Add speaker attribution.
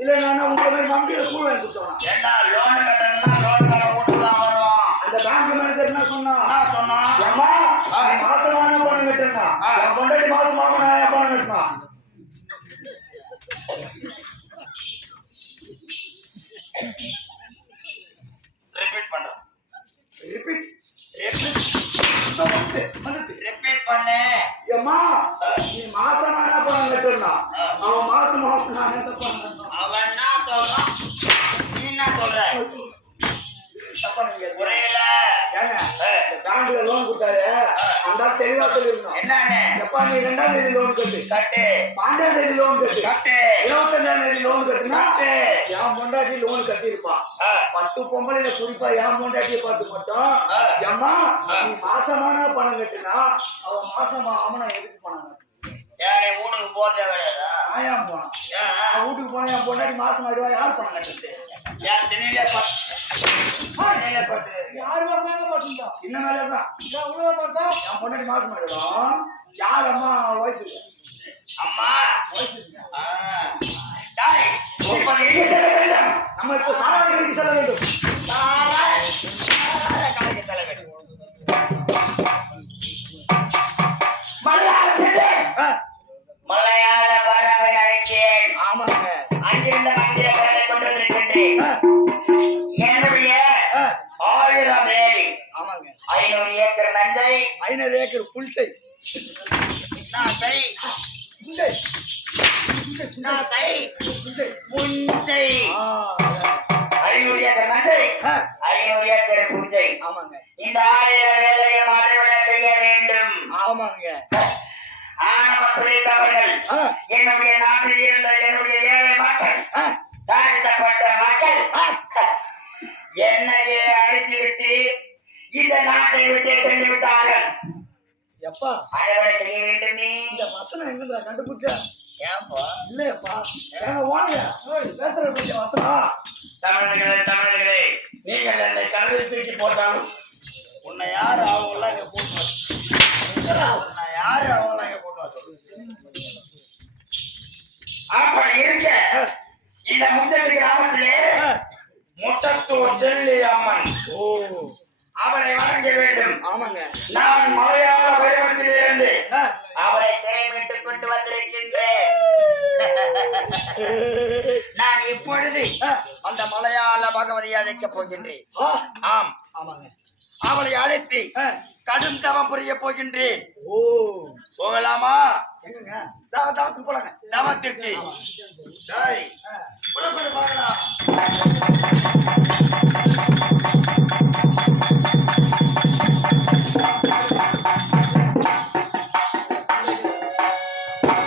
Speaker 1: இல்ல நான் உங்களை மாதிரி மம்டியில கூழ் வாங்கி குடிச்சவனா
Speaker 2: ஏண்டா லோன் கட்டணும்னா லோன் தர வீட்டுக்கு தான் வருவான்
Speaker 1: அந்த பேங்க் மேனேஜர் என்ன சொன்னா?
Speaker 2: சொன்னா?
Speaker 1: ஏம்மா நீ மாசமான பணம் கட்டுனா. என் பொண்டாட்டி மாசமான பணம் கட்டினா?
Speaker 2: ரிப்பீட் பண்றேன்
Speaker 1: ரிப்பீட்
Speaker 2: ரிப்பீட் ரிப்பீட் பண்ணு.
Speaker 1: ஏம்மா நீ மாசமான பணம் கட்டுனா
Speaker 2: ஆ.
Speaker 1: அவன் மாசமா நான் எந்த பணம்
Speaker 2: அவன் என்ன சொல்றான்? நீ என்ன சொல்ற?
Speaker 1: தப்பா நீங்க
Speaker 2: புரியல.
Speaker 1: ஏங்க பேங்க்ல லோன் கொடுத்தாரு. அந்த தெளிவா சொல்லிருந்தோம்
Speaker 2: என்னன்னு?
Speaker 1: எப்பா நீ ரெண்டாம் தேதி லோன் கட்டு.
Speaker 2: கட்டு.
Speaker 1: பாஞ்சாம் தேதி லோன் கட்டு.
Speaker 2: கட்டு.
Speaker 1: இருபத்தஞ்சாம் தேதி லோன் கட்டுனா
Speaker 2: கட்டு.
Speaker 1: என் பொண்டாட்டி லோன் கட்டியிருப்பான். பத்து பொம்பளைல குறிப்பா என் பொண்டாட்டியை பார்த்து மட்டும். எம்மா. நீ மாசமான பணம் கட்டுனா அவ மாசமா அவனை எதுக்கு பணம் கட்டு
Speaker 2: ஏன் நீ வீட்டுக்கு போறதே கிடையாதா
Speaker 1: ஏன்? நான் வீட்டுக்கு போனா என் பொண்டாட்டி மாசம் ஆயிடுவா யார் பணம் கட்டுறது?
Speaker 2: ஏன்? திணிலே பட்டு திணிலே பட்டு
Speaker 1: யார் வர மேல பாட்டுந்தா இன்ன மேலதான்? இதான் உள்ள பார்த்தா என் பொண்டாட்டி மாசம் ஆயிடுவோம் யார் அம்மா? வயசு
Speaker 2: அம்மா!
Speaker 1: வயசு நம்ம இப்போ கடைக்கு செல்ல வேண்டும்.
Speaker 2: சாராய அங்கிருந்த மந்திர குரலை கொண்டு வந்திருக்கின்றேன்
Speaker 1: ஆ,
Speaker 2: என்னுடைய
Speaker 1: ஆ,
Speaker 2: ஆயிரம் வேலி
Speaker 1: ஆமாங்க.
Speaker 2: ஐநூறு ஏக்கர் நஞ்சை
Speaker 1: ஐநூறு ஏக்கர் புல்சை.
Speaker 2: நாசை
Speaker 1: புல்சை.
Speaker 2: நாசை
Speaker 1: புல்சை.
Speaker 2: புஞ்சை.
Speaker 1: ஆ,
Speaker 2: ஐநூறு ஏக்கர் நஞ்சை
Speaker 1: ஆ,
Speaker 2: ஐநூறு ஏக்கர் புஞ்சை.
Speaker 1: ஆமாங்க.
Speaker 2: இந்த ஆயிரம் வேலையை செய்ய வேண்டும்.
Speaker 1: ஆமாங்க.
Speaker 2: ஆணவம் பிடித்தவர்கள்
Speaker 1: ஆ,
Speaker 2: என்னுடைய நாட்டில் இருந்த அழித்துவிட்டு இந்த நாட்டை விட்டு சென்று விட்டார்கள்.
Speaker 1: எப்பா?
Speaker 2: அறுவடை செய்ய வேண்டுமே.
Speaker 1: இந்த வசனம் எங்க கண்டுபிடிச்சா?
Speaker 2: ஏன்பா?
Speaker 1: இல்லையப்பா. ஏங்க ஏய், பேசுற கொஞ்சம் வசனம்.
Speaker 2: தமிழர்களே தமிழர்களே நீங்கள் என்னை கடலில் தூக்கி போட்டாலும் உன்னை யார் அவங்களாம் இங்க போட்டு வர- உன்னை யார் அவங்களாம் இங்க போட்டு வர சொல்லுங்க? அப்படி இருக்க இந்த முச்சத்து கிராமத்திலே முட்டத்தூர் செல்லி அம்மன்.
Speaker 1: ஓ.
Speaker 2: அவளை வணங்க வேண்டும்.
Speaker 1: ஆமாங்க.
Speaker 2: நான் மலையாள வைரவத்தில் இருந்து
Speaker 1: ஆ,
Speaker 2: அவளை சிறை மீட்டுக் கொண்டு வந்திருக்கின்றேன். நான் இப்பொழுது அந்த மலையாள பகவதியை அழைக்கப் போகின்றேன். ஆம்.
Speaker 1: ஆமாங்க.
Speaker 2: அவளை அழைத்து கடும் தவம் புரிய போகின்றேன்.
Speaker 1: ஓ.
Speaker 2: போகலாமா?
Speaker 1: எங்கங்க தா- தாவத்துக்கு போலாங்க.
Speaker 2: தவத்திற்கு.